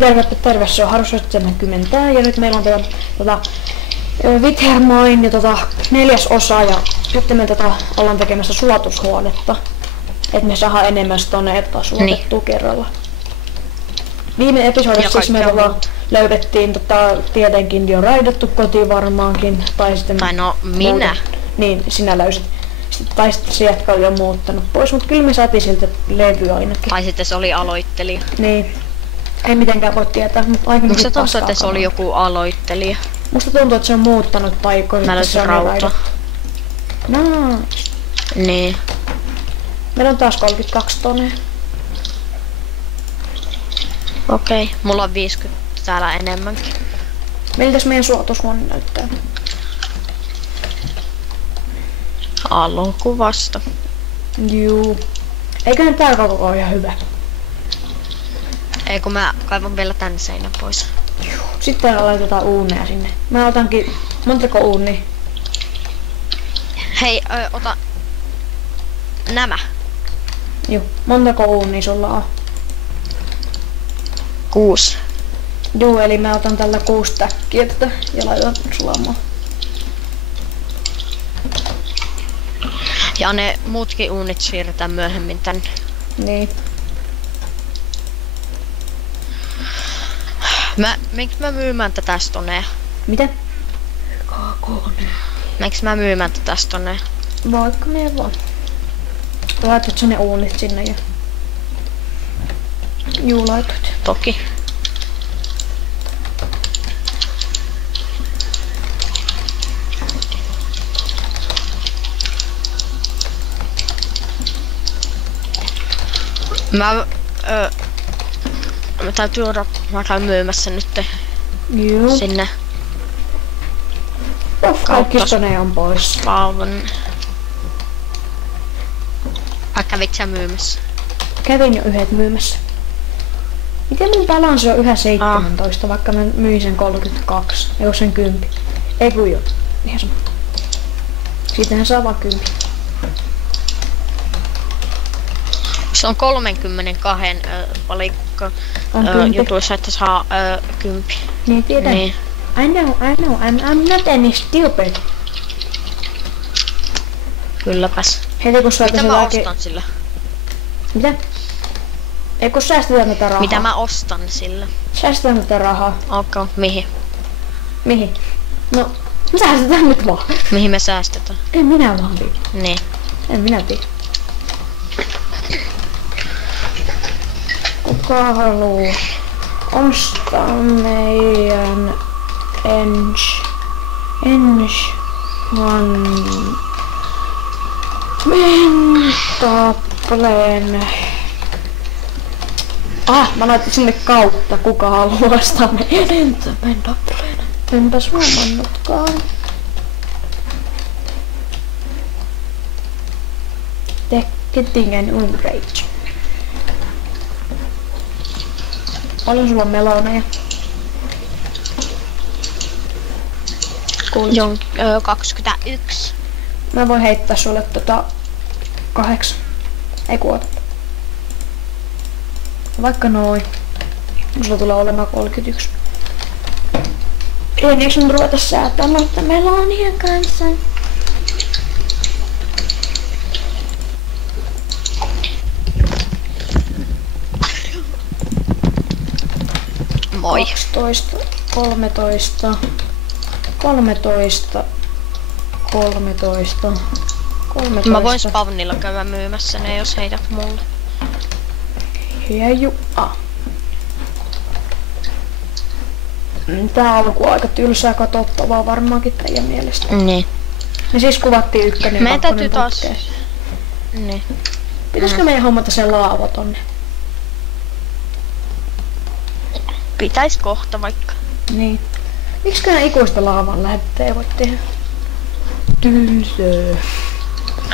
Niin, terve, se on Haru 70 ja nyt meillä on Withermine ja 4. osa ja sitten me ollaan tekemässä sulatushuonetta. Et me saadaan enemmän stoneita sulatettua kerralla. Viime episodissa siis me löydettiin tietenkin jo raidattu koti varmaankin. Tai no minä. Niin, sinä löysit. Tai sitten se jätkä oli jo muuttanut pois, mutta kyllä me saatiin siltä levy ainakin. Tai sitten se oli aloittelija. Niin. Ei mitenkään voi tietää, mutta aika musta tuntuu, että se oli joku aloittelija. Musta tuntuu, että se on muuttanut paikkoja. Mä löysin rauta. No. Niin. Meillä on taas 32 tonne. Okei, mulla on 50 täällä enemmänkin. Miltäs meidän suotushuone näyttää? Alokuvasta. Juu. Eiköhän tää koko ihan hyvä. Ei kun mä kaivan vielä tän seinän pois. Juu. Sitten laitetaan uuneja sinne. Mä otankin... Montako uunia? Hei, ota... Nämä. Juu. Montako uunia sulla on? 6. Juu, eli mä otan tällä 6 täkkiä tätä ja laitan sulamaan. Ja ne muutkin uunit siirretään myöhemmin tänne. Niin. Miksi mä myymään tätä stonea? Mitä? Kakone. Miksi mä myymään tätä stonea? Vaikka me vaan. Laitat sä ne uunit sinne ja... Juu, laitat. Toki. Mä täytyy mä käyn myymässä nyt sinne. Kaikki stone on pois. Kaupan. Vai kävit sä myymässä? Kävin jo yhdet myymässä. Miten mun balanssi on yhä 17, vaikka mä myin sen 32, ei sen 10. Ei kun jo. Ihan sama. Siitähän saa vaan 10. Se on 32 palikka jutuissa, että saa 10. Niin tiedän. Niin. I know, I'm not any stupid. Kylläpäs. Heti kun mitä mä ostan sillä? Mitä? Ei kun säästetään tätä rahaa. Mitä mä ostan sillä? Säästetään tätä rahaa. Okei, mihin? Mihin? No, me säästetään nyt vaan. Mihin me säästetään? En minä vaan tiedä. Niin. En minä tiedä. Kuka haluu ostaa meidän Mentapleen. Mä laitan sinne kautta, kuka haluaa ostaa meidän Mentapleen. Enpäs huomannutkaan. Tekketingen Unrage. Paljon sulla on meloneja? Joo, 21. Mä voin heittää sulle 8. Ei kuota. Vaikka noin. Sulla tulee olemaan 31. Eikö sun ruveta säätää noita melonien kanssa? Moi. 12, 13, 13, 13, 13. Mä voin spawnilla käydä myymässä ne, jos heität mulle. Ja jua. Tää alku aika tylsää katsottavaa varmaankin teidän mielestä. Niin. Me siis kuvattiin 1 ja 2 meidän täytyy taas... Niin. Pitäisikö meidän hommata se laava tonne? Pitäis kohta vaikka. Niin. Miksiköhän ikuista laavan lähetettä ei voi tehdä? Tylsää.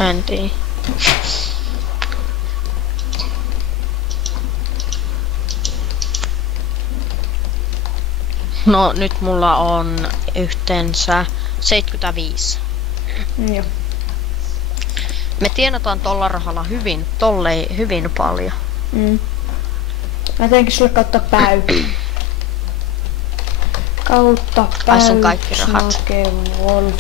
En tiedä. No nyt mulla on yhteensä 75. Joo. Me tienataan tolla rahalla hyvin paljon. Mä teinkin sulle kautta päy. kautta Ai sun kaikki rahat. Snake Wolf.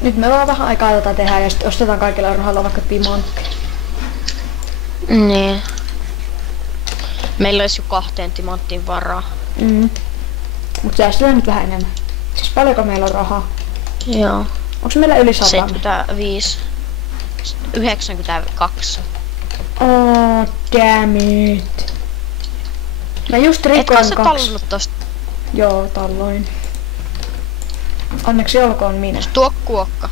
Nyt me vaan vähän aikaa tätä tehdä ja sitten ostetaan kaikilla rahalla vaikka timantti. Niin. Meillä olisi jo 2 timanttiin varaa. Mut säästetään nyt vähän enemmän. Siis paljonko meillä on rahaa? Joo. Onks meillä yli 100? 75. 92. Oh, damn it. Mä just rikoin Etkö sä 2. tallennut tosta? Joo, talloin. Onneksi olkoon minä. Tuo kuokka.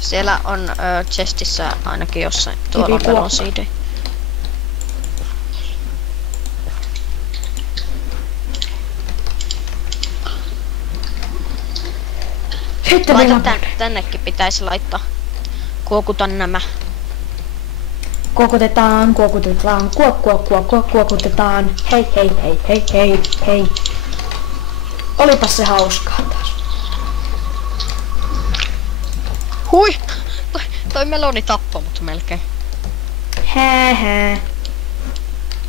Siellä on chestissä ainakin jossain. Tuolla on melon CD. Tännekin pitäisi laittaa. Kuokuta nämä. Kuokutetaan, kuokutetaan. Hei, hei, hei, hei, hei, hei. Olipas se hauskaa taas. Hui! Toi meloni tappoi mut melkein. Hää.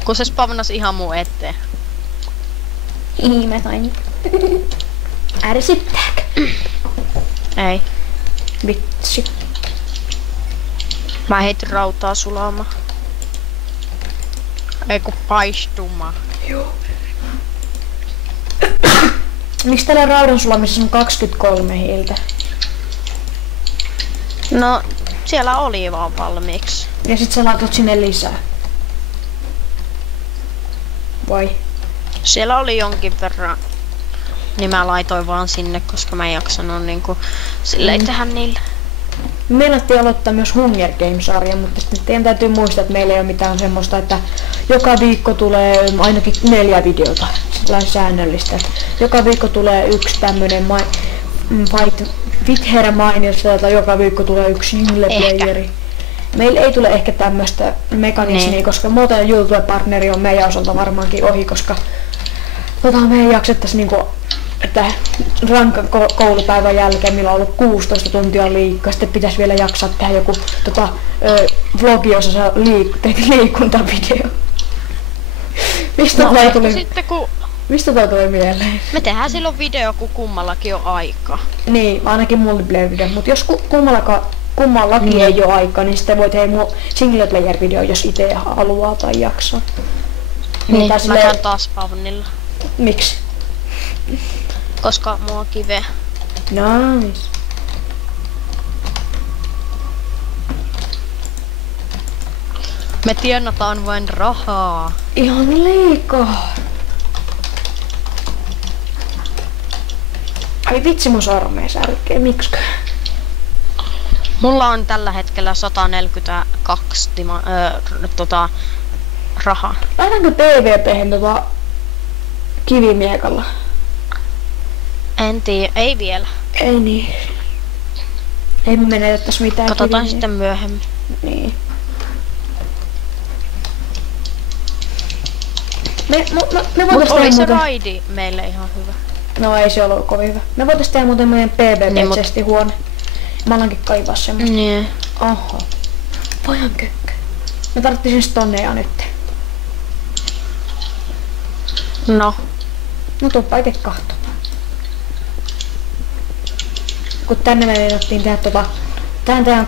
Kun se spavnasi ihan mun eteen. Mä sain. Ärsyttääkö? Ei. Vitsi. Mä heitin rautaa sulamaan. Ei kun paistumaan. Joo. Miksi täällä raudan sulamisessa on 23 hiiltä? No, siellä oli vaan valmiiksi. Ja sit sä laitat sinne lisää. Vai? Siellä oli jonkin verran. Niin mä laitoin vaan sinne, koska mä en jaksanut niinku silleen tehdä niille. Meinattiin aloittaa myös Hunger Games-sarja, mutta sitten teidän täytyy muistaa, että meillä ei ole mitään semmoista, että joka viikko tulee ainakin 4 videota. Sellainen säännöllistä. Että joka viikko tulee yksi tämmönen Fitherä mainiosta, tai joka viikko tulee yksi single playeri. Meillä ei tule ehkä tämmöstä mekanismia, koska muuten YouTube-partneri on meidän osalta varmaankin ohi, koska me ei jaksettais niinku, että rankan koulupäivän jälkeen meillä on ollut 16 tuntia liikkaa, sitten pitäisi vielä jaksaa tehdä joku vlogi, jossa sä teet liikuntavideo. Mistä toi tuli? Sitten kun Mistä toi tuli mieleen? me tehdään silloin video, kun kummallakin on aika. Niin, ainakin multiplayer-video, mutta jos kummallakin ei ole aikaa, niin sitten voit tehdä single player video, jos itse haluaa tai jaksaa. Niin, mä käyn taas spawnilla. Miksi? Koska mua on kive. Nice. Me tienataan vain rahaa. Ihan liikaa. Ai vitsi, mun sormeen särkee, miksikö? Mulla on tällä hetkellä 142 rahaa. Laitanko PvP:hen kivimiekalla? En tiedä, ei vielä. Ei niin. Ei me menetettäis mitään. Katsotaan sitten myöhemmin. Niin. Me voitais oli se muuten raidi meille ihan hyvä. No ei se ollut kovin hyvä. Me voitais tehdä muuten meidän PvP-chestihuone. Mä alankin kaivaa semmoista. Niin. Oho. Pojan kökkö. Me tarvittiin stonneja nyt. No. No tuuppa ite kahto. Kun tänne me meinattiin tehdä tähän tehdään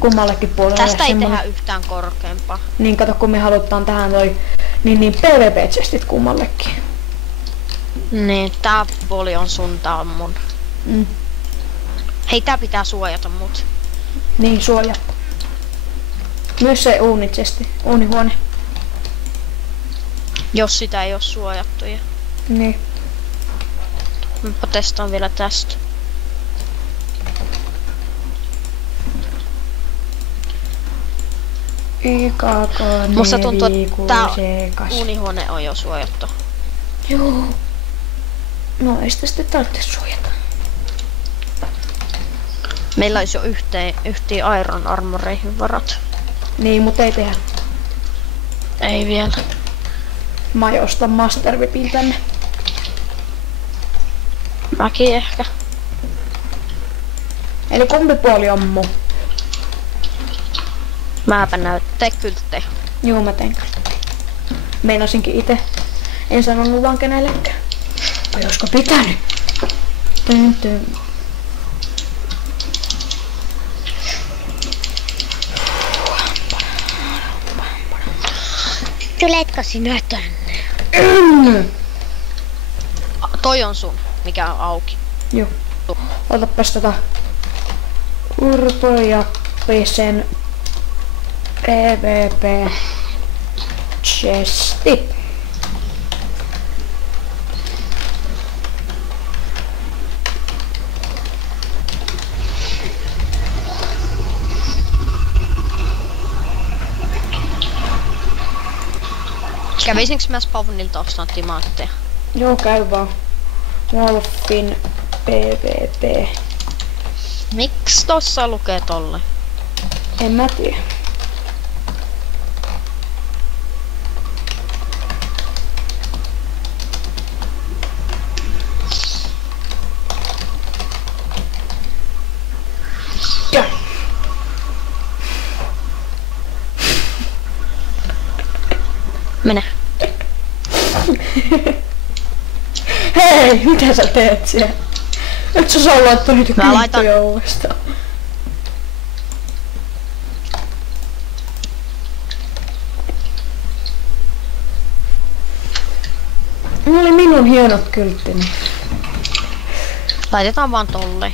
kummallekin puolelle. Tästä ei tehdä yhtään korkeampaa. Niin kato, kun me halutaan tähän niin PvP-chestit kummallekin. Niin, tää puoli on sun, tää on mun. Hei, tää pitää suojata mut. Niin, suojaa. Myös se uunichesti, uunihuone. Jos sitä ei oo suojattu. Ja Niin. mä testaan vielä tästä. Musta tuntuu, että tää uunihuone on jo suojattu. Joo. No ei sitä sitten tarvitse suojata. Meillä olisi jo yhteen Iron Armoreihin varat. Niin, mutta ei tehdä. Ei vielä. Mä ostan Master Whipin tänne. Mäkin ehkä. Eli kumpi puoli on mun? Mäpä tee kylttejä. Juu, mä teen. Meinasinkin ite. En sanonut vaan kenellekään. Vai olisiko pitänyt? Tyn. Tuletko sinä tänne? Toi on sun, mikä on auki. Joo. Otapas Urpo ja Pesen PvP chesti. Kävisinkö mä Spawnilta ostaa timaatteja? Joo, käy vaan. Wolfin PvP. Miks tossa lukee tolle? En mä tiedä. Ja. Mene. Hei, mitä sä teet siellä? Et sä saa laittaa niitä kylttyjä uudestaan. Ne oli minun hienot kylttini. Laitetaan vaan tolle.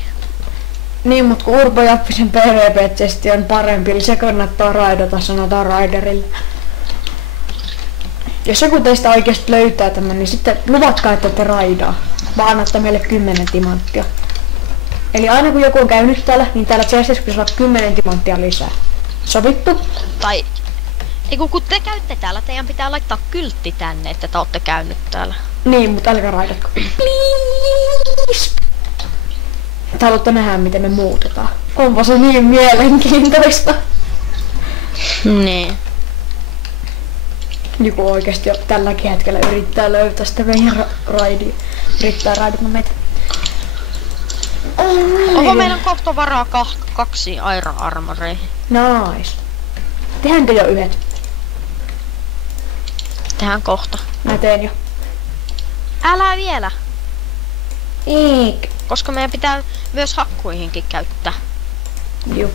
Niin, mut kun Urpo Jappisen PvP-chesti on parempi, eli se kannattaa raidata, sanotaan raiderille. Jos joku teistä oikeesti löytää tämän, niin sitten luvatkaa, että te raidaa. Vaan annatte meille 10 timanttia. Eli aina kun joku on käynyt täällä, niin täällä chestissä pitäisi olla 10 timanttia lisää. Sovittu? Tai... Eiku kun te käytte täällä, teidän pitää laittaa kyltti tänne, että te ootte käynyt täällä. Niin, mutta älkää raidatko. Please! Te haluatte nähdä, miten me muutetaan. Onpa se niin mielenkiintoista. Niin. Joku oikeesti jo tälläkin hetkellä yrittää löytää sitä meidän raidia. Yrittää raidata meitä. Onko meillä kohta varaa 2 Iron Armoreihin? Nice. Tehdäänkö jo yhdet? Tehdään kohta. Mä teen jo. Älä vielä! Eik. Koska meidän pitää myös hakkuihinkin käyttää. Juu.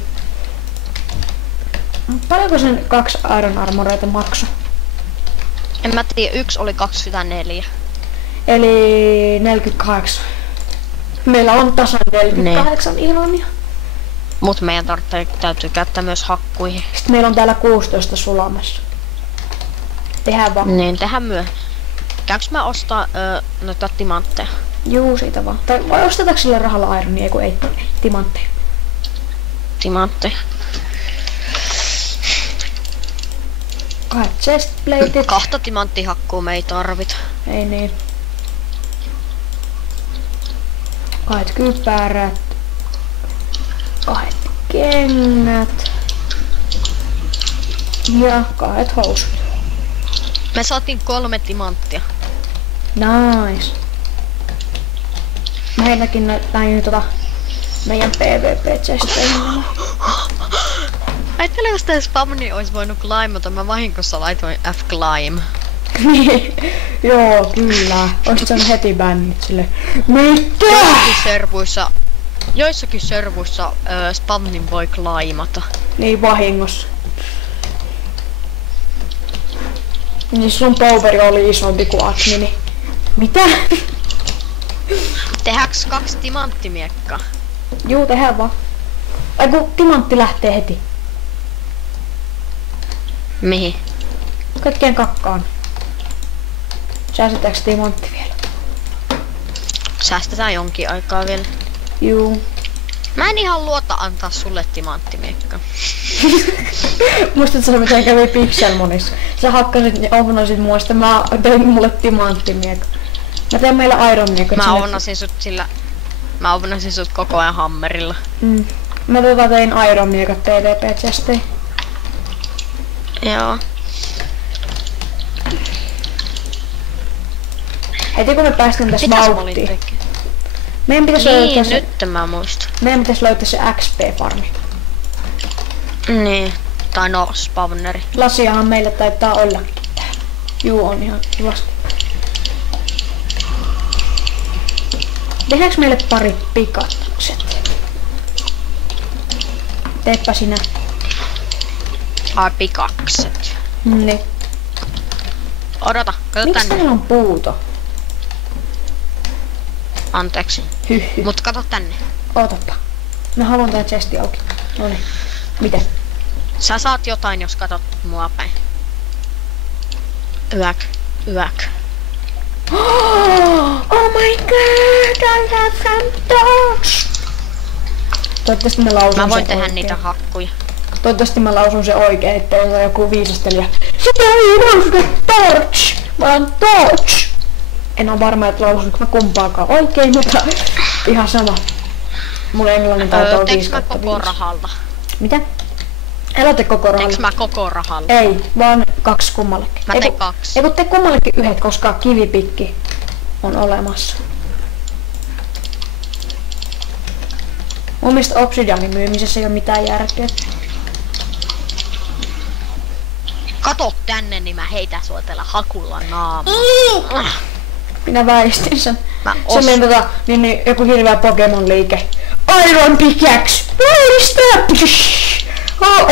Paljonko sen 2 Iron Armoreita maksaa? En mä tiedä, yksi oli 24. Eli 48. Meillä on tasan 48 ironia. Mut meidän täytyy käyttää myös hakkuihin. Sitten meillä on täällä 16 sulamassa. Tehdään vaan. Niin, tehdään myöhemmin. Käykö mä ostaa noita timantteja? Juu, siitä vaan. Tai vai ostetaanko sillä rahalla ironia, kun ei timantteja? Timantteja. 2 chestplated. 2 timanttihakkuu me ei tarvita. Ei niin. 2 kypärät. 2 kengät. Ja 2 housut. Me saatiin 3 timanttia. Nice. Mä heitänkin näin meidän PvP-chesteihin. Ajattele, jos tää spamni ois voinut climbata, mä vahingossa laitoin F-climb. Joo, kyllä. Oisit saanut heti bännit sille. Mitä? Joissakin servuissa spamnin voi climbata. Niin vahingossa. Niin sun poweri oli isompi kuin admini. Mitä? Tehdäänkö 2 timanttimiekkaa? Juu, tehdään vaan. Ai kun timantti lähtee heti. Mihin? Kaikkien kakkaan. Säästetäänkö timantti vielä? Säästetään jonkin aikaa vielä. Juu. Mä en ihan luota antaa sulle timanttimiekka. Muistatko sä miten kävi Pixelmonissa? Sä hakkasit ja ohnasit mua, sitten mä tein mulle timanttimiekka. Mä teen meillä Iron miekka. Mä ohnasin sut koko ajan hammerilla. Mä tein Iron miekat PvP-chesteihin. Joo. Heti kun me päästään tässä vauhtiin. Meidän pitäis löytää se... Nyt mä muistan. Meidän pitäis löytää se XP-farmi. Niin. Tai no, spawneri. Lasiahan meillä taitaa ollakin täällä. Juu, on ihan kivasti. Tehdäänkö meille pari pikatukset? Teepä sinä. Ai pikakset. Niin. Odota, kato Miksi tänne. täällä on puuto? Anteeksi. Hyhy. Mut kato tänne. Ootapa. Mä haluan tää chesti auki. Noniin. Miten? Sä saat jotain, jos katot mua päin. Yäk. Oh my god, I have some dogs! Toivottavasti mä lausun Mä voin sen tehdä oikein. niitä hakkuja. Toivottavasti mä lausun sen oikein, ettei ole joku viisastelija. Sitä ei lausuta torch, vaan torch! En oo varma, että lausunko mä kumpaakaan oikein, mutta ihan sama. Mun englannin taito on 5/5. Teeks mä koko rahalla? Mitä? Älä koko rahalla. Teeks mä koko rahalla? Ei, vaan 2 kummallekin. Mä teen 2. Ei kun tee kummallekin 1, koska kivipikki on olemassa. Mun mielestä obsidianin myymisessä ei oo mitään järkeä. Kato tänne, niin mä heitän sua tällä hakulla naamaan. Minä väistin sen. Mä Silleen niin joku hirveä Pokemon liike. Iron pickaxe! Väistä!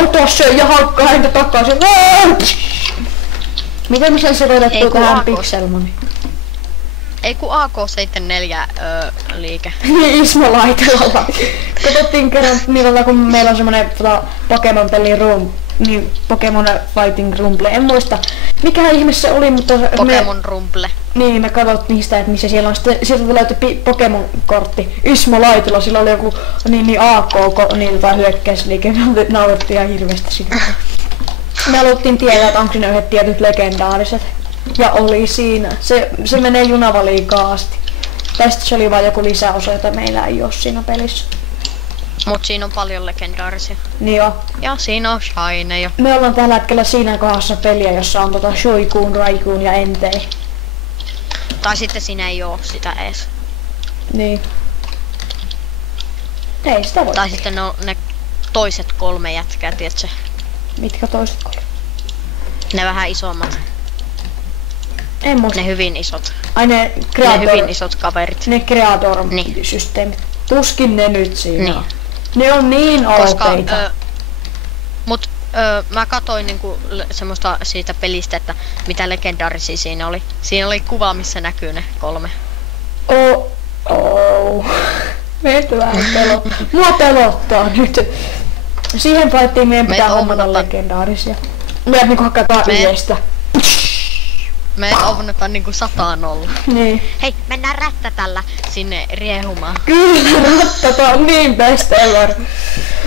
Ota se ja haukkaa häntä takaisin. Miten me sen sekoitettuu tähän Pixelmoniin? Ei kun AK-74 liike. Ismo laitelalla. Katsottiin kerran niillä, kun meillä on semmonen Pokemon peli room. Niin Pokemon Fighting Rumble. En muista mikä ihme se oli, mutta Pokemon Rumble. Niin, me katsottiin sitä, että missä siellä on. Sitten sieltä löytyi Pokemon-kortti. Ismo laitilla, sillä oli joku AK niiltä hyökkäysliike. Me naurettiin ihan hirveästi sitä. Me haluttiin tietää, että onko siinä yhdet tietyt legendaariset. Ja oli siinä. Se menee junavaliikaa asti. Tai sitten se oli vain joku lisäosa, jota meillä ei oo siinä pelissä. Mut siinä on paljon legendaarisia. Niin joo. Ja siinä on shineja. Me ollaan tällä hetkellä siinä kohdassa peliä, jossa on Suicune, Raikun ja Entei. Tai sitten siinä ei oo sitä ees. Niin. Ei sitä voi. Tai sitten ne toiset 3 jätkää, tietsä? Mitkä toiset 3? Ne vähän isommat. En muista. Ne hyvin isot. Ai ne Creator. Ne hyvin isot kaverit. Ne Creator-systeemit. Tuskin ne nyt siinä Niin. on. Ne on niin Koska OP:ita. mä katoin niinku semmoista siitä pelistä, että mitä legendaarisia siinä oli. Siinä oli kuva, missä näkyy ne 3. Meitä vähän pelottaa. Mua pelottaa nyt. Siihen fightiin meidän pitää hommata legendaarisia. Meidät niinku hakataan yhdestä. Me ovnataan niinku 100-0. Niin. Hei, mennään rättätällä sinne riehumaan. Kyllä, rattata on niin best ever.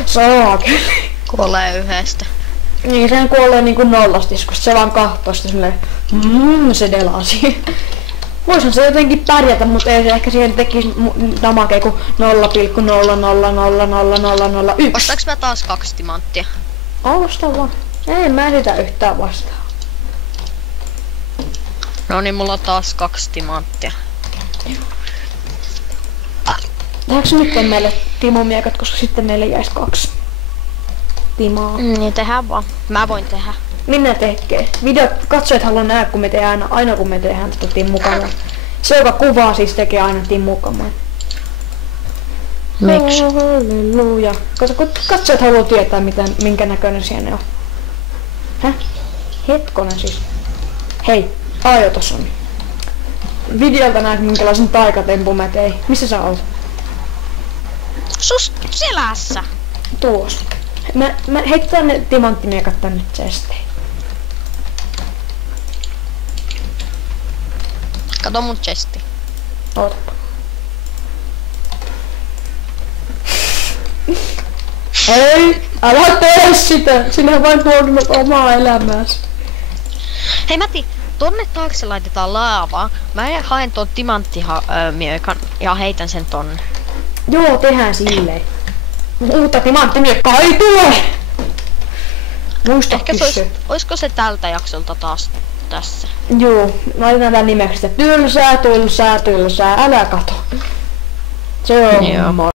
Saakeli. Kuolee yhdestä. Niin, sehän kuolee niinku nollastis, kun se vaan kahtoo sitä silleen, se delasi. Voisihan se jotenkin pärjätä, mutta ei se ehkä siihen tekisi damakea kuin 0,0000001. Ostaks mä taas 2 timanttia? Osta vaan. Ei mä sitä yhtään vastaan. No niin, mulla on taas 2 timanttia. Tehdäänkö nyt meille timomiekat, koska sitten meille jäisi 2 timaa. Niin tehdään vaan. Mä voin tehdä. Minä tekee. Katsojat haluaa nähdä, kun me tehdään aina kun me tehdään tätä Timmukamaa. Se, joka kuvaa, siis tekee aina Timmukamaa. Miksi? Halleluja. Koska kun katsojat haluaa tietää, minkä näköinen siellä on. Häh? Hetkonen siis. Hei, Aajo tossa on. Videolta näet, minkälaisen taikatempun mä tein. Missä sä oot? Sus selässä. Tuossa. Mä heitetään ne timanttimiekat tänne chestiin. Kato mun chesti. Ootapa. Ei, älä tee sitä! Sinä vain tuonnut omaa elämääsi. Hei Matti, tonne taakse laitetaan laavaa. Mä haen tuon timanttimiekan ja heitän sen tonne. Joo, tehdään silleen. Uutta timanttimiekkaa ei tule! Muista Ehkä se oisko se tältä jaksolta taas tässä? Joo, laitetaan tän nimeksi, että tylsää, älä kato. Se on